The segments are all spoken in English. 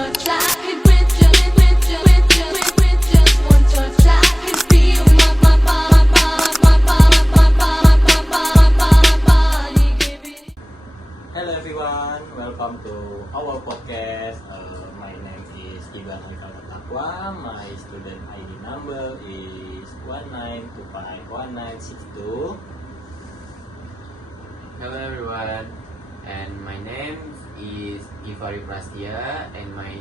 touch, I could with just one touch, I could feel my body giving. Hello everyone, welcome to our podcast. My name is Gibran Haikal Taqwa. My student ID number is 19251962. Hello everyone, and my name is Gifarri Prastya, and my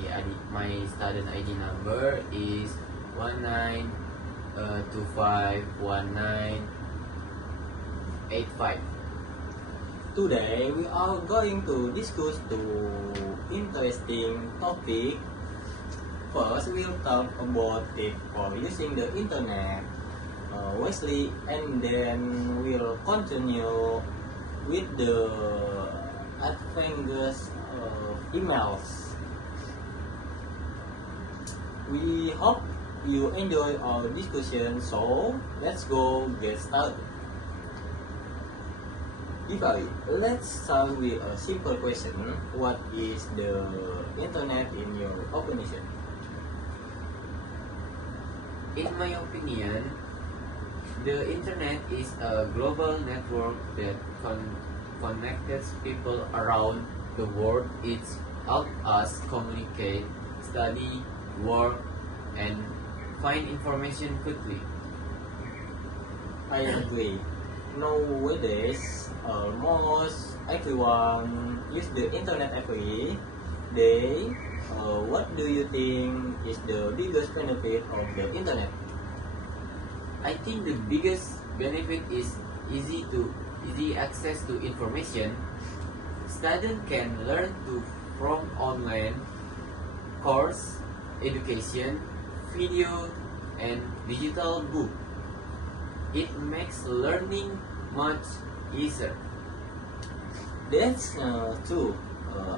student ID number is 19251985. Today we are going to discuss two interesting topic. First, we'll talk about tips for using the internet wisely, and then we'll continue with the advantages of emails. We hope you enjoy our discussion, so let's go get started. Gifarri, let's start with a simple question. What is the internet in your opinion? In my opinion, the internet is a global network that connects people around the world. It helps us communicate, study, work, and find information quickly. I agree. Nowadays, almost everyone use the internet every day. What do you think is the biggest benefit of the internet? I think the biggest benefit is easy access to information. Students can learn from online course, education, video, and digital book. It makes learning much easier. That's true.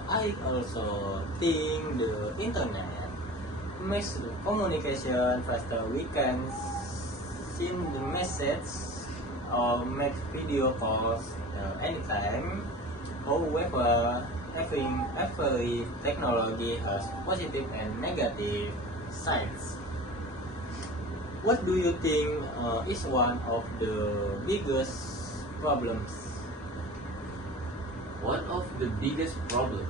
I also think the internet makes the communication faster. We can send the message or make video calls anytime. However, every technology has positive and negative sides. What do you think is one of the biggest problems? One of the biggest problems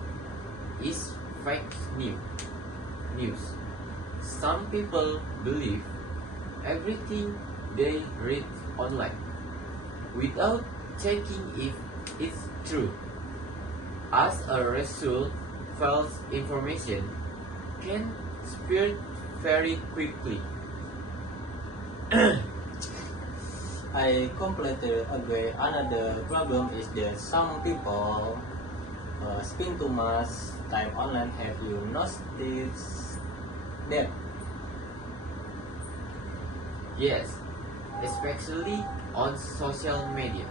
is fake news. Some people believe everything they read online without checking if it's true. As a result, false information can spread very quickly. I completely agree. Another problem is that some people spend too much time online. Have you noticed that? Yes, especially on social media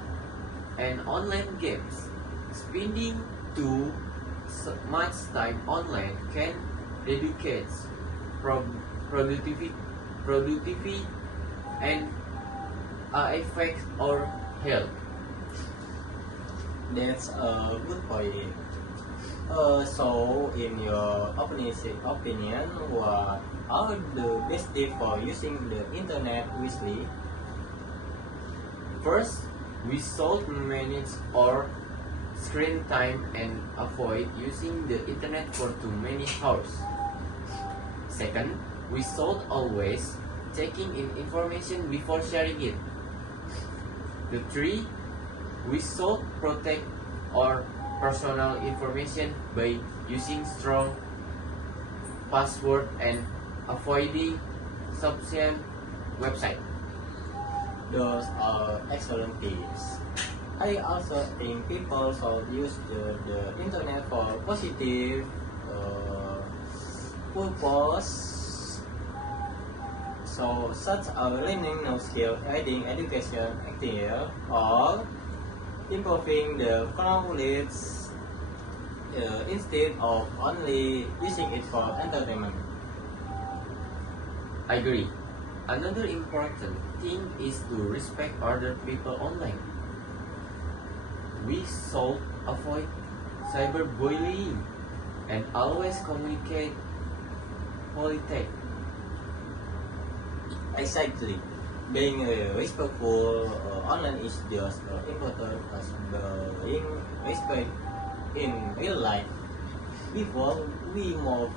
and online games. Spending too much time online can reduce productivity and affect our health. That's a good point. So, in your opinion, what are the best tips for using the internet wisely? First, we should manage our screen time and avoid using the internet for too many hours. Second, we should always checking in information before sharing it. The three, we should protect our personal information by using strong password and avoiding substance website. Those are excellent tips. I also think people should use the internet for positive purpose. So, such as learning new skills, aiding education activity, or improving the knowledge instead of only using it for entertainment. I agree. Another important thing is to respect other people online. We should avoid cyberbullying and always communicate politic. Exactly. Being respectful online is just important as being respect in real life. Before we move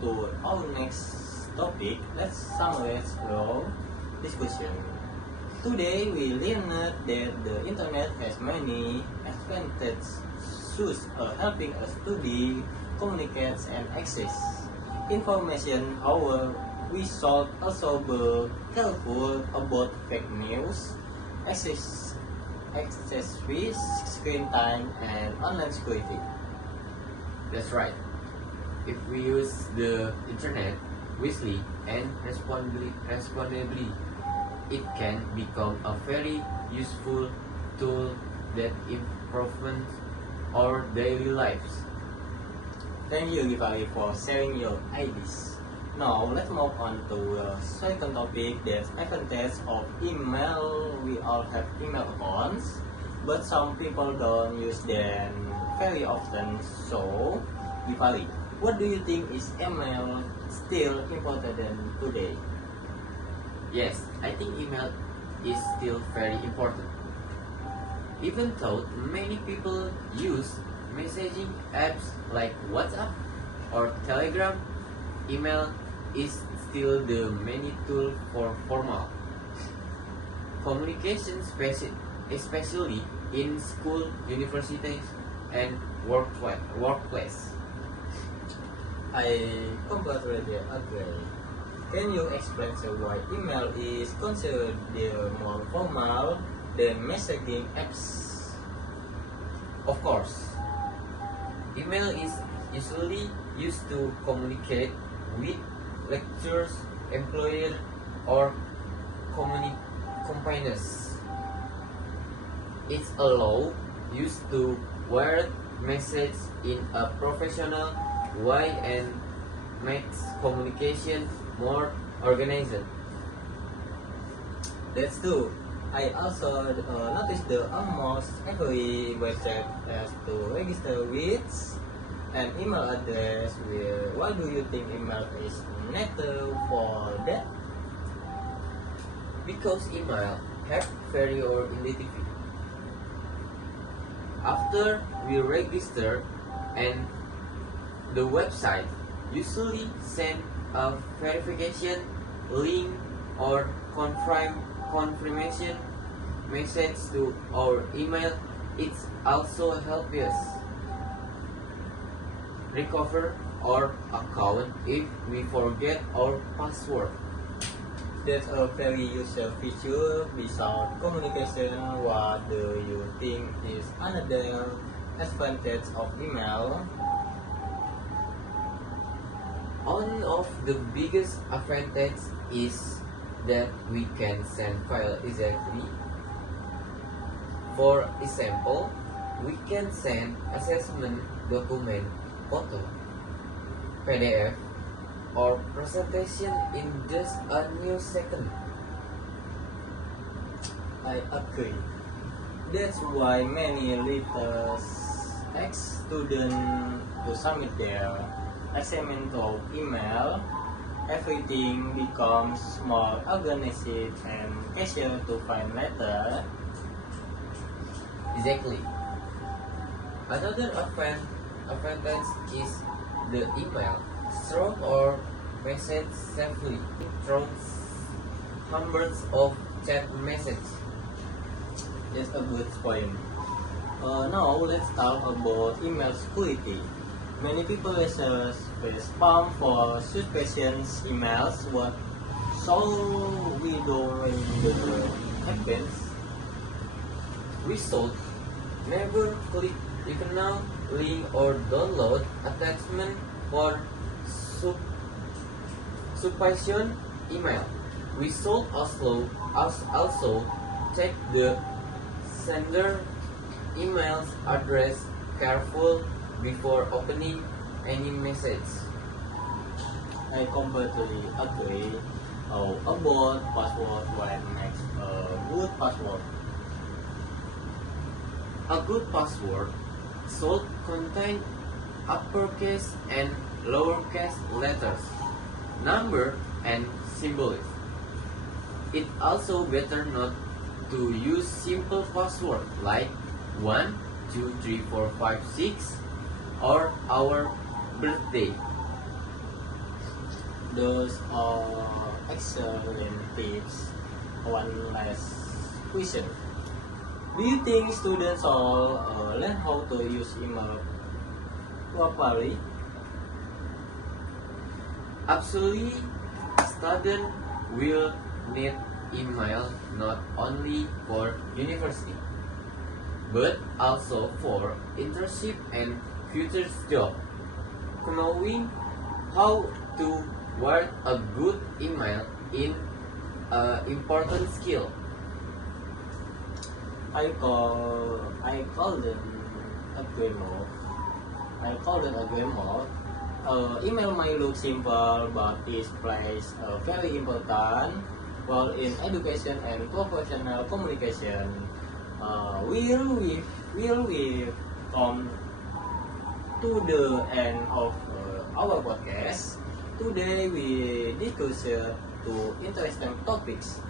to our next topic, let's summarize our discussion. Today we learned that the internet has many advantages, such helping us study, communicate, and access information. However, we should also be careful about fake news, access, excessive screen time, and online security. That's right. If we use the internet wisely and responsibly, it can become a very useful tool that improves our daily lives. Thank you, Gifarri, for sharing your ideas. Now, let's move on to the second topic, that's advantage of email. We all have email accounts, but some people don't use them very often. So, Gifarri, what do you think is email still important than today? Yes, I think email is still very important. Even though many people use messaging apps like WhatsApp or Telegram, email is still the main tool for formal communication, especially in school, universities, and workplace. I completely agree. Can you explain why email is considered the more formal than messaging apps? Of course, email is usually used to communicate with lecturers, employer, or companies. It's a law used to word message in a professional way and makes communication more organized. That's true. I also noticed that almost every website has to register with an email address. Why do you think email is necessary for that? Because email have very or identity. After we register, and the website usually send a verification link or confirmation message to our email. It also helps us recover our account if we forget our password. That's a very useful feature. Without communication, what do you think is another advantage of email? One of the biggest advantages is that we can send file easily. For example, we can send assessment document, photo, PDF, or presentation in just a new second. I agree. That's why many little ex-students to submit their assignment to email. Everything becomes more organized and easier to find later. Exactly. Another advantage is the email store or message safely through hundreds of chat messages. That's a good point. Now let's talk about email security. Many people face spam for suspicious emails. What so we do when it happens? We should never click regional link or download attachment for suspicious email. We should also check the sender email's address careful before opening any message. I completely agree. How about password? What makes a good password? A good password should contain uppercase and lowercase letters. number and symbols. It also better not to use simple password like 1, 2, 3, 4, 5, 6 or our birthday. Those are excellent tips. One last question. Do you think students all learn how to use email properly? Absolutely, student will need email not only for university, but also for internship and future job. Knowing how to write a good email is an important skill. I call them a demo. I call them a demo. Email might look simple, but it plays a very important role in education and professional communication. Will we come to the end of our podcast? Today we discuss two interesting topics.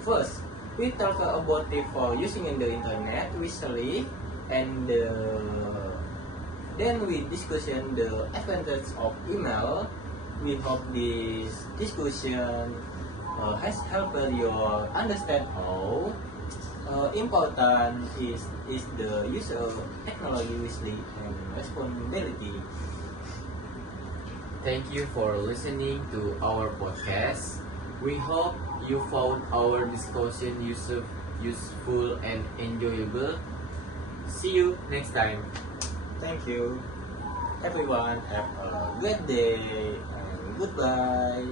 First, we talk about tips for using the internet wisely, and then we discuss the advantage of email. We hope this discussion has helped you understand how important is the use of technology wisely and responsibility. Thank you for listening to our podcast. We hope you found our discussion useful and enjoyable. See you next time. Thank you. Everyone have a great day and goodbye.